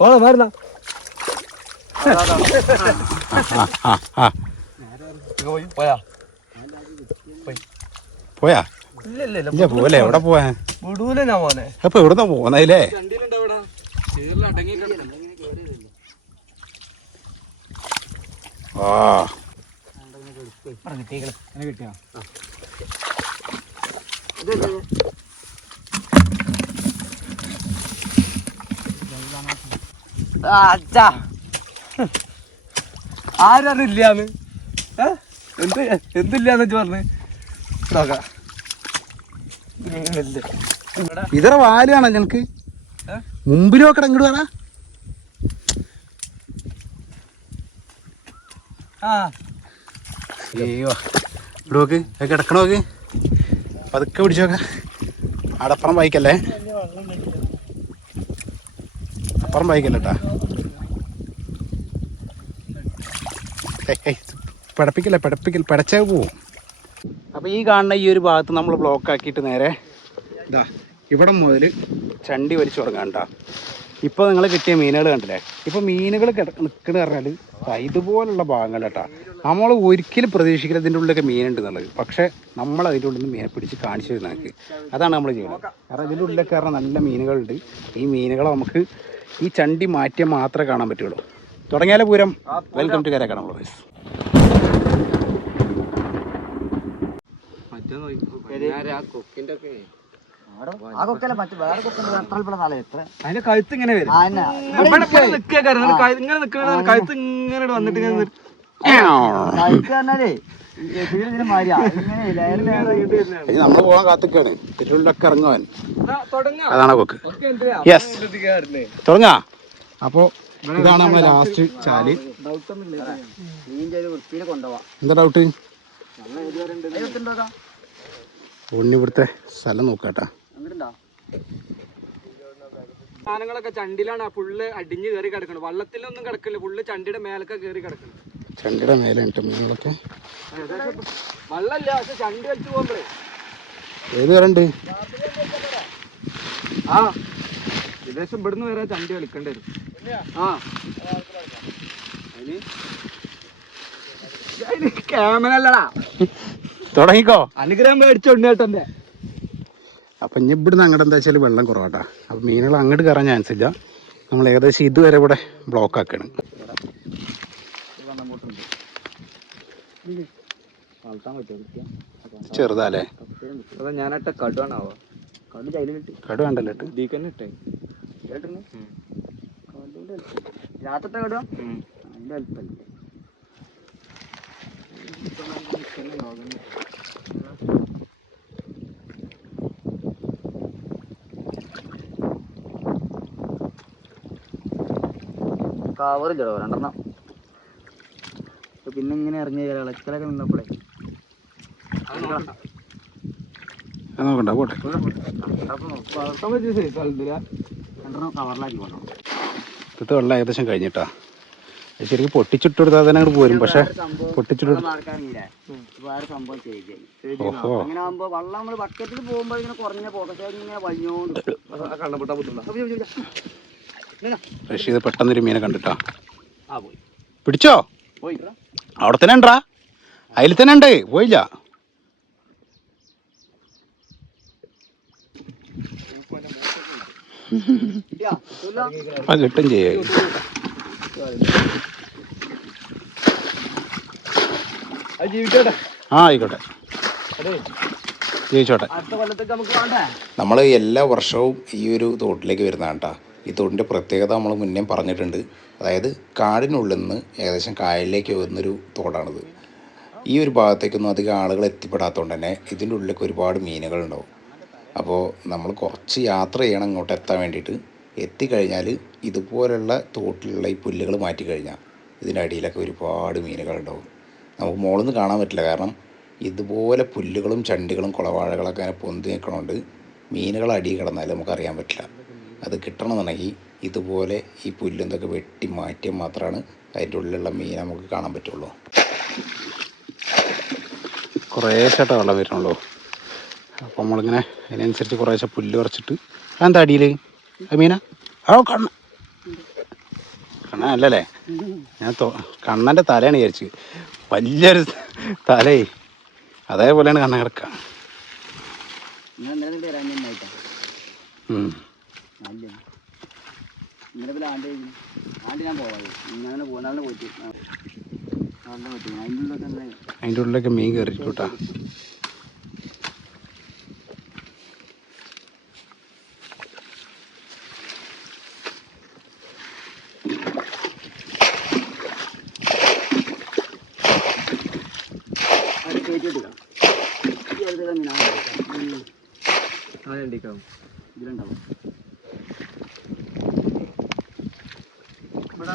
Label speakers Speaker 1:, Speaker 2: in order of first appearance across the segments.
Speaker 1: ഓളെ മാറുന്ന
Speaker 2: ആ ആ
Speaker 1: പോയാ?
Speaker 2: പോയാ?
Speaker 1: ഇല്ല
Speaker 2: പോലെ എവിടെ പോവാൻ
Speaker 1: വിടൂല. ഞാൻ മോനെ.
Speaker 2: അപ്പൊ എവിടുന്ന പോന്നതിലേ ആ.
Speaker 1: കിട്ടിയാ? അച്ഛാ? എന്ത് എന്തില്ലാന്ന് വെച്ച് പറഞ്ഞ്? നോക്കാം.
Speaker 2: ഇതറ വാലാണോ ഞങ്ങക്ക്? മുമ്പിൽ നോക്കട ഇങ്ങോട്ട് വേണ അയ്യോ. ഇവിടെ നോക്ക്. കിടക്കണോക്ക് പതുക്കെ പിടിച്ചോക്ക അടപ്പുറം വായിക്കല്ലേ? അപ്പുറം വായിക്കല്ലേ കേട്ടാ. പിടപ്പിക്കല്ലേ പിടപ്പിക്കൽ പിടച്ചേ പോവും. അപ്പോൾ ഈ കാണുന്ന ഈ ഒരു ഭാഗത്ത് നമ്മൾ ബ്ലോക്ക് ആക്കിയിട്ട് നേരെ ഇതാ ഇവിടെ മുതൽ ചണ്ടി വലിച്ചു തുടങ്ങാം കേട്ടോ. ഇപ്പോൾ നിങ്ങൾ കിട്ടിയ മീനുകൾ കണ്ടില്ലേ? ഇപ്പോൾ മീനുകൾ നിൽക്കണ പറഞ്ഞാൽ ഇതുപോലുള്ള ഭാഗങ്ങൾ കേട്ടോ. നമ്മൾ ഒരിക്കലും പ്രതീക്ഷിക്കില്ല ഇതിന്റെ ഉള്ളിലൊക്കെ മീനുണ്ട് എന്നുള്ളത്. പക്ഷെ നമ്മൾ അതിന്റെ ഉള്ളിൽ നിന്ന് മീനെ പിടിച്ച് കാണിച്ചു തരുന്നത് അതാണ് നമ്മൾ ചെയ്യുന്നത്. കാരണം ഇതിന്റെ ഉള്ളിലൊക്കെ പറഞ്ഞാൽ നല്ല മീനുകളുണ്ട്. ഈ മീനുകളെ നമുക്ക് ഈ ചണ്ടി മാറ്റിയാൽ മാത്രമേ കാണാൻ പറ്റുള്ളൂ. തുടങ്ങിയാലേ പൂരം വെൽക്കം ടു കരക്കണം ബ്ലോസ്
Speaker 3: ആ കൊക്കല്ല മറ്റേ വേറെ കൊക്കുണ്ട് എത്ര ഇവിടെ നാളെ എത്ര?
Speaker 1: അതിന്റെ കഴുത്ത് ഇങ്ങനെ വരും. ഇങ്ങനെ നിൽക്കണ കഴുത്ത് ഇങ്ങനെ വന്നിട്ട് ഇങ്ങനെ
Speaker 3: പറഞ്ഞാലേ
Speaker 2: നമ്മൾ പോകാൻ കാത്തിക്കാണ്. തിരുവല്ലൊക്കെ ഇറങ്ങുവാൻ. അതാണ് കൊക്ക്
Speaker 1: യെസ്.
Speaker 2: തുടങ്ങാ. അപ്പോ ഇതാണ് നമ്മളെ ലാസ്റ്റ്
Speaker 3: ചാൽ.
Speaker 2: എന്താ ഡൗട്ട് ഉണ്ണി ഇവിടുത്തെ സ്ഥലം നോക്കാട്ടാ.
Speaker 1: സാധനങ്ങളൊക്കെ ചണ്ടിലാണ് ഫുള്ള് അടിഞ്ഞ് കയറി കിടക്കുന്നത് വള്ളത്തിലൊന്നും കിടക്കില്ല. ഫുള്ള് ചണ്ടിയുടെ മേലൊക്കെ കയറി കിടക്കണം
Speaker 2: ചണ്ടിയുടെ മേലെ ഉണ്ട് മീനുകളൊക്കെ ഏത് വരണ്ട്?
Speaker 1: ആ ഏകദേശം ഇവിടുന്ന് വരെ ചണ്ടി കളിക്കേണ്ടി വരും. ആ. ക്യാമറ അല്ലടാ.
Speaker 2: തുടങ്ങിക്കോ.
Speaker 1: അനുഗ്രഹം മേടിച്ചോണ്ട് കേട്ടെ
Speaker 2: അപ്പം ഇനി ഇവിടുന്ന് അങ്ങോട്ട് എന്താ വെച്ചാൽ വെള്ളം കുറവാട്ടാ. അപ്പം മീനുകൾ അങ്ങോട്ട് കയറാൻ ചാൻസ് ഇല്ല. നമ്മൾ ഏകദേശം ഇതുവരെ ഇവിടെ ബ്ലോക്ക് ആക്കാണ്. ചെറുതാലേ
Speaker 1: അതാ ഞാനട്ട കടുവാണാവോ
Speaker 2: കടു വേണ്ടല്ലോ ഇട്ട്
Speaker 3: കേട്ടിരുന്നു രാത്രിത്തെ കടുവ? അല്പല്ലേ കവറില്ലടോ രണ്ടെണ്ണം. പിന്നെ ഇങ്ങനെ ഇറങ്ങി ഇളക്കലൊക്കെ നിന്നപ്പോഴേ
Speaker 2: നോക്കണ്ട. പോട്ടെ. ഇപ്പോഴത്തെ വെള്ളം ഏകദേശം കഴിഞ്ഞിട്ടാ. ശരിക്കും പൊട്ടിച്ചിട്ട് കൊടുത്താൽ തന്നെ അങ്ങോട്ട് പോരും. പക്ഷെ പൊട്ടിച്ചിട്ട്
Speaker 3: ഇത്
Speaker 2: ഓഹോ.
Speaker 3: അങ്ങനെ ആകുമ്പോ വെള്ളം നമ്മൾ ബക്കറ്റിൽ പോകുമ്പോ ഇങ്ങനെ കുറഞ്ഞ പോക്കറ്റ് ഇങ്ങനെ വലിഞ്ഞോണ്ട്
Speaker 1: കണ്ണപ്പെട്ട ബുദ്ധിമുട്ടാ.
Speaker 2: റഷീദ് പെട്ടെന്നൊരു മീനെ കണ്ടിട്ടാ.
Speaker 3: ആ പോയി.
Speaker 2: പിടിച്ചോ? അവിടെ തന്നെ ഉണ്ടാ അതിൽ തന്നെ ഉണ്ട്. പോയില്ല? ആ കിട്ടും ചെയ്യ.
Speaker 1: ജീവിച്ചോട്ടെ.
Speaker 2: ആ ആയിക്കോട്ടെ. ജയിച്ചോട്ടെ
Speaker 3: അടുത്ത കൊല്ലത്തേക്ക് നമുക്ക് വേണ്ടേ
Speaker 2: നമ്മൾ എല്ലാ വർഷവും ഈ ഒരു തോട്ടിലേക്ക് വരുന്നതാണ് കേട്ടോ. ഈ തൊടിന്റെ പ്രത്യേകത നമ്മൾ മുന്നേ പറഞ്ഞിട്ടുണ്ട്. അതായത് കാടിനുള്ളിൽ നിന്ന് ഏകദേശം കായലിലേക്ക് വരുന്നൊരു തോടാണിത്. ഈ ഒരു ഭാഗത്തേക്കൊന്നും അധികം ആളുകൾ എത്തിപ്പെടാത്തതുകൊണ്ട് തന്നെ ഇതിന്റെ ഉള്ളിലേക്ക് ഒരുപാട് മീനുകളുണ്ടാവും അപ്പോൾ നമ്മൾ കുറച്ച് യാത്ര ചെയ്യണം ഇങ്ങോട്ട് എത്താൻ വേണ്ടിയിട്ട്. എത്തിക്കഴിഞ്ഞാൽ ഇതുപോലുള്ള തോട്ടിലുള്ള ഈ പുല്ലുകൾ മാറ്റി കഴിഞ്ഞാൽ ഇതിന്റെ അടിയിലൊക്കെ ഒരുപാട് മീനുകളുണ്ടാവും നമുക്ക് മുകളിൽ നിന്ന് കാണാൻ പറ്റില്ല. കാരണം ഇതുപോലെ പുല്ലുകളും ചണ്ടികളും കുളവാഴകളൊക്കെ അങ്ങനെ പൊന്തി നിൽക്കണോണ്ട് മീനുകൾ അടി കിടന്നാൽ നമുക്കറിയാൻ പറ്റില്ല. അത് കിട്ടണമെന്നുണ്ടെങ്കിൽ ഇതുപോലെ ഈ പുല്ലും ഇതൊക്കെ വെട്ടി മാറ്റിയാൽ മാത്രമാണ് അതിന്റെ ഉള്ളിലുള്ള മീൻ നമുക്ക് കാണാൻ പറ്റുള്ളൂ. കുറേശ്ശായിട്ട് വെള്ളം വരുന്നുള്ളൂ. അപ്പോൾ നമ്മളിങ്ങനെ അതിനനുസരിച്ച് കുറേശ്ശെ പുല്ല് കുറച്ചിട്ട് എന്താ അടിയിൽ മീന? ആ കണ്ണ. കണ്ണ അല്ലല്ലേ ഞാൻ തോ കണ്ണന്റെ തലയാണ് വിചാരിച്ച്. വലിയൊരു തലേ. അതേപോലെയാണ് കണ്ണ കിടക്കുക.
Speaker 3: നിങ്ങൾ ഇന്നലെ. നല്ല ഇന്നലെ പോലെ ആണ്ട് ഞാൻ പോവാം. ഇങ്ങനെ പോകുന്നാളിന് പോയിട്ട്.
Speaker 2: അതിന്റെ ഉള്ളിലൊക്കെ മീൻ കയറിട്ടൂട്ടാ
Speaker 3: അത് കയറ്റിട്ടില്ല ഈ അടുത്തുള്ള മീനാണ് കഴിക്കാം.
Speaker 1: ആ രണ്ടിക്കാവും
Speaker 3: ഇതിലുണ്ടാവും
Speaker 1: ഇവിടെ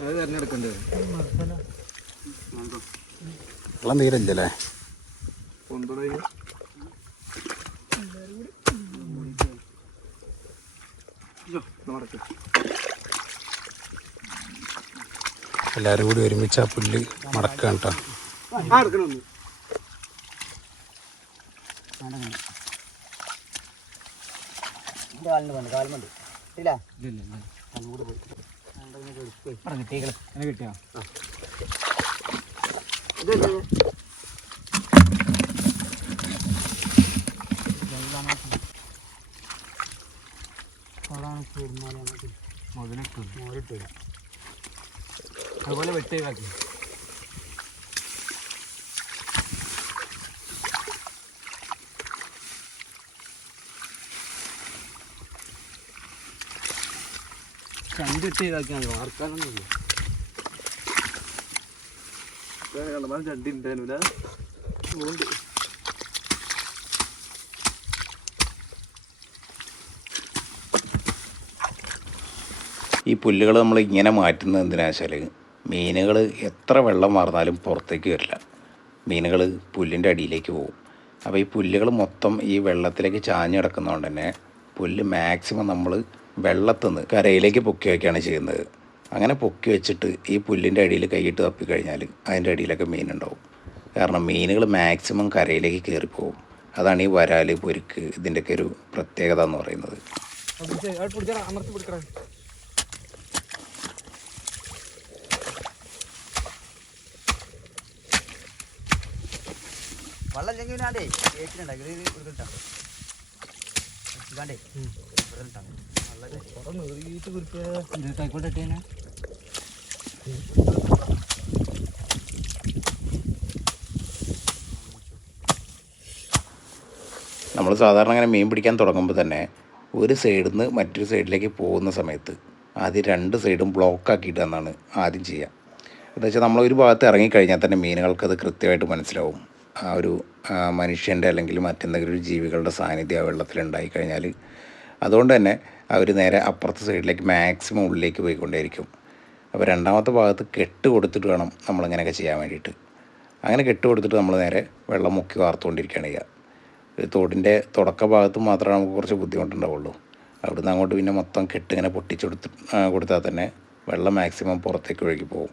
Speaker 1: അത് തിരഞ്ഞെടുക്കേണ്ടി. വരും
Speaker 2: വെള്ളം തീരല്ലേ
Speaker 1: കൊണ്ടുപോയി
Speaker 2: എല്ലാവരും കൂടി ഒരുമിച്ച് ആ പുല്ല് മടക്കാൻ കേട്ടോ
Speaker 3: വന്നു കാലുമുണ്ട് ഇല്ല.
Speaker 1: ഇല്ല ഇല്ല
Speaker 3: അങ്ങോട്ട് പോയി
Speaker 1: കിട്ടിയേക്കണം അങ്ങനെ കിട്ടിയാ? മുതലിട്ടു മുതലിട്ടു അതുപോലെ വെട്ടി ചണ്ടി ഇട്ട് ഇതാക്കിയാണ് വാർക്കാനൊന്നുമില്ല കള്ളമാൻ ചണ്ടി ഉണ്ടായിരുന്നില്ല ഉണ്ട്
Speaker 2: ഈ പുല്ലുകൾ നമ്മൾ ഇങ്ങനെ മാറ്റുന്നത് എന്തിനാ വെച്ചാൽ മീനുകൾ എത്ര വെള്ളം മാറുന്നാലും പുറത്തേക്ക് വരില്ല. മീനുകൾ പുല്ലിന്റെ അടിയിലേക്ക് പോകും. അപ്പോൾ ഈ പുല്ലുകൾ മൊത്തം ഈ വെള്ളത്തിലേക്ക് ചാഞ്ഞ് കിടക്കുന്നതുകൊണ്ട് തന്നെ പുല്ല് മാക്സിമം നമ്മൾ വെള്ളത്തിൽ നിന്ന് കരയിലേക്ക് പൊക്കി വയ്ക്കുകയാണ് ചെയ്യുന്നത്. അങ്ങനെ പൊക്കി വെച്ചിട്ട് ഈ പുല്ലിന്റെ അടിയിൽ കൈയിട്ട് തപ്പിക്കഴിഞ്ഞാൽ അതിന്റെ അടിയിലൊക്കെ മീനുണ്ടാവും. കാരണം മീനുകൾ മാക്സിമം കരയിലേക്ക് കയറിപ്പോവും അതാണ് ഈ വരാൽ പൊരുക്ക് ഇതിന്റെയൊക്കെ ഒരു പ്രത്യേകത എന്ന് പറയുന്നത്.
Speaker 3: വെള്ളം ഇല്ലെങ്കിൽ ഞാണ്ടേ കേട്ടിട്ടുണ്ടാക്കി ഇത് ഇട്ടാ ഇതാണ്ടേ ഇവിടെ ഇട്ടാ വെള്ളം
Speaker 2: നമ്മൾ സാധാരണ അങ്ങനെ മീൻ പിടിക്കാൻ തുടങ്ങുമ്പോൾ തന്നെ ഒരു സൈഡിൽ നിന്ന് മറ്റൊരു സൈഡിലേക്ക് പോകുന്ന സമയത്ത് ആദ്യം രണ്ട് സൈഡും ബ്ലോക്ക് ആക്കിയിട്ടാണ് ആദ്യം ചെയ്യുക. എന്താ വെച്ചാൽ നമ്മൾ ഒരു ഭാഗത്ത് ഇറങ്ങിക്കഴിഞ്ഞാൽ തന്നെ മീനുകൾക്ക് അത് കൃത്യമായിട്ട് മനസ്സിലാവും. ആ ഒരു മനുഷ്യന്റെ അല്ലെങ്കിൽ മറ്റെന്തെങ്കിലും ഒരു ജീവികളുടെ സാന്നിധ്യം ആ വെള്ളത്തിൽ ഉണ്ടായിക്കഴിഞ്ഞാൽ അതുകൊണ്ട് തന്നെ അവർ നേരെ അപ്പുറത്തെ സൈഡിലേക്ക് മാക്സിമം ഉള്ളിലേക്ക് പോയിക്കൊണ്ടേയിരിക്കും. അപ്പോൾ രണ്ടാമത്തെ ഭാഗത്ത് കെട്ട് കൊടുത്തിട്ട് വേണം നമ്മളിങ്ങനെയൊക്കെ ചെയ്യാൻ വേണ്ടിയിട്ട്. അങ്ങനെ കെട്ട് കൊടുത്തിട്ട് നമ്മൾ നേരെ വെള്ളം മുക്കി വാർത്തുകൊണ്ടിരിക്കുകയാണ് ചെയ്യുക. തോടിന്റെ തുടക്ക ഭാഗത്ത് മാത്രമേ നമുക്ക് കുറച്ച് ബുദ്ധിമുട്ടുണ്ടാവുള്ളൂ. അവിടുന്ന് അങ്ങോട്ട് പിന്നെ മൊത്തം കെട്ടിങ്ങനെ പൊട്ടിച്ചെടുത്ത് കൊടുത്താൽ തന്നെ വെള്ളം മാക്സിമം പുറത്തേക്ക് ഒഴുകി പോകും.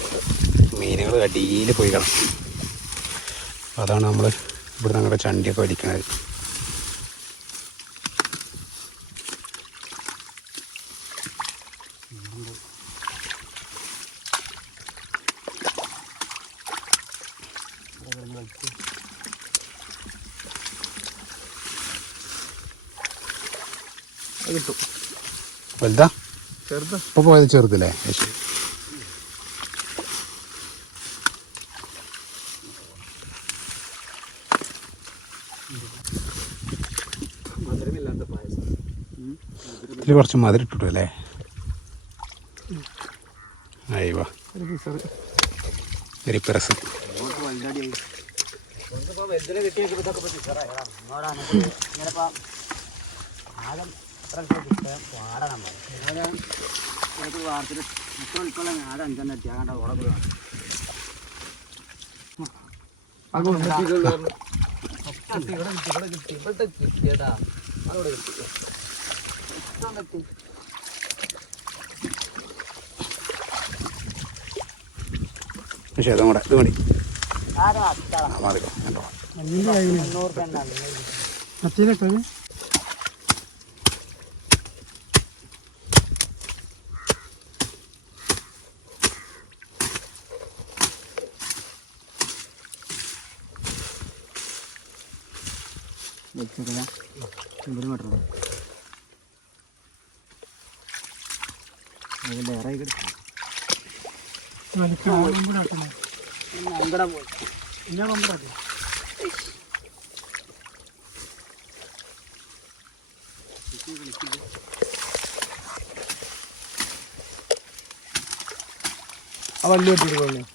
Speaker 2: മീനുകൾ അടിയിൽ പോയി കിടക്കും അതാണ് നമ്മൾ ഇവിടെ ഞങ്ങളുടെ ചണ്ടിയൊക്കെ വലിക്കുന്നത്
Speaker 1: കിട്ടും.
Speaker 2: വലുതാ?
Speaker 1: ചെറുത്.
Speaker 2: ഇപ്പൊ പോയത് ചെറുതല്ലേ ശരി. ഇതിൽ കുറച്ച് മധുരം ഇട്ടിട്ടു അല്ലേ? അയ്യോ.
Speaker 1: ഒരു
Speaker 2: കിട്ടി ഇവിടെ
Speaker 3: കിട്ടി ഇവിടെ
Speaker 1: കിട്ടിയതാ. അതോടെ കിട്ടിയൊക്കെ ഇതൊക്കെ പറ്റി
Speaker 2: പക്ഷേ അതും കൂടെ ഇത് മതി കേട്ടോ
Speaker 3: ഇവർ കൊണ്ടാക്കി
Speaker 1: ആ വള്ളി വെട്ടിട്ട്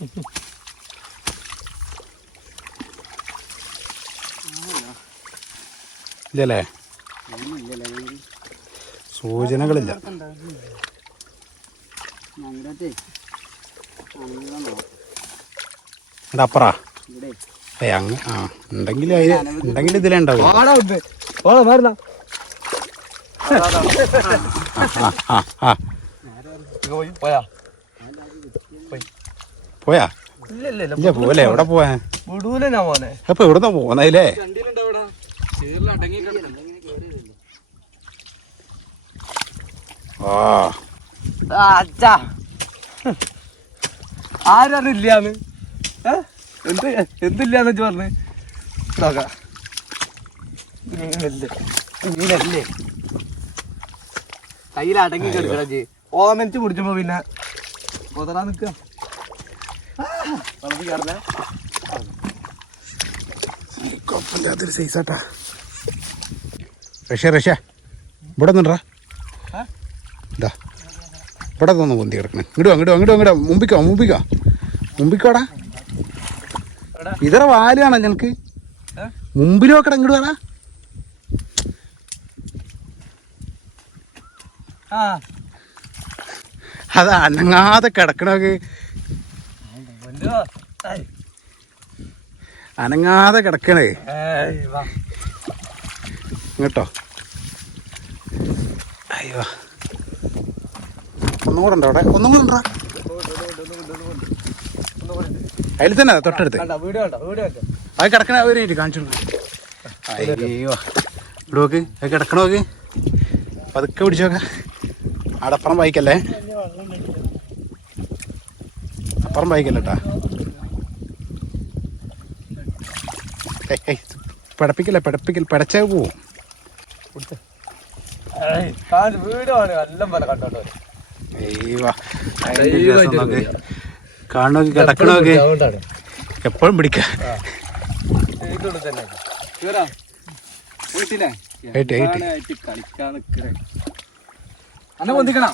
Speaker 2: ഇല്ലല്ലേ? സൂചനകളില്ല. അപ്പറാ.
Speaker 3: ഇവിടെ.
Speaker 2: ഏ അങ്ങ് ആ ഉണ്ടെങ്കിൽ അതിൽ ഉണ്ടെങ്കിൽ ഇതിലേ ഉണ്ടാവും
Speaker 1: പോയാ
Speaker 2: പോയാ.
Speaker 1: ഇല്ല
Speaker 2: പോലെ എവിടെ പോവാ
Speaker 1: വിടൂല ഞാൻ മോനെ.
Speaker 2: അപ്പൊ എവിടുന്നാ പോന്നതിലേ ആ
Speaker 1: അച്ഛാ ആരറിയില്ലാന്ന് ഏ? എന്ത് എന്തില്ലാന്ന് വെച്ച് പറഞ്ഞ്? നോക്കാം മീനല്ലേ കയ്യിൽ അടങ്ങി കിടക്കണം ഓമനിച്ച് പിടിച്ചപ്പോ പിന്നെ പൊതറാൻ നിക്ക. വളർത്തി കിടന്നേ
Speaker 2: കുഴപ്പമില്ലാത്തൊരു സൈസാട്ടാ റഷ്യ റഷ്യ. ഇവിടെ നിന്നടാ.
Speaker 1: എന്താ
Speaker 2: ഇതാ. ഇവിടെ തന്നെ പൊന്തി കിടക്കണേ. ഇങ്ങോട്ട് അങ്ങോട്ട് അങ്ങോട്ട് അങ്ങോട്ട് മുമ്പിക്കോ മുമ്പിക്കോ മുമ്പിക്കോടാ. ഇതറ വാലാണോ ഞങ്ങൾക്ക് മുമ്പിൽ നോക്കടാ ഇങ്ങോട്ട് വേണ അത് അനങ്ങാതെ കിടക്കണോക്ക്. അനങ്ങാതെ കിടക്കണേ. ഇങ്ങോട്ടോ അയ്യോ. ഒന്നും കൂടെ ഉണ്ടോ അവിടെ? ഒന്നും കൂടെ ഉണ്ടോ? അതിൽ തന്നെ തൊട്ടടുത്ത്. അത് കിടക്കണ ഒരു കാണിച്ചു. അയ്യോ. ഇവിടെ നോക്ക്. അത് കിടക്കണ നോക്ക്. പതുക്കെ പിടിച്ചോക്ക അടപ്പുറം വായിക്കല്ലേ? അപ്പുറം വായിക്കല്ലേ കേട്ടാ പിടപ്പിക്കല്ലേ? പിടപ്പിക്കൽ പിടച്ചേ പോവും.
Speaker 1: പോലെ കണ്ടോട്ടോ
Speaker 2: നോക്ക്. കാണുന്നോക്ക് കിടക്കണോക്ക് എപ്പോഴും പിടിക്കാം.
Speaker 1: കളിക്കാൻ അന്നെ പൊന്തിക്കണം?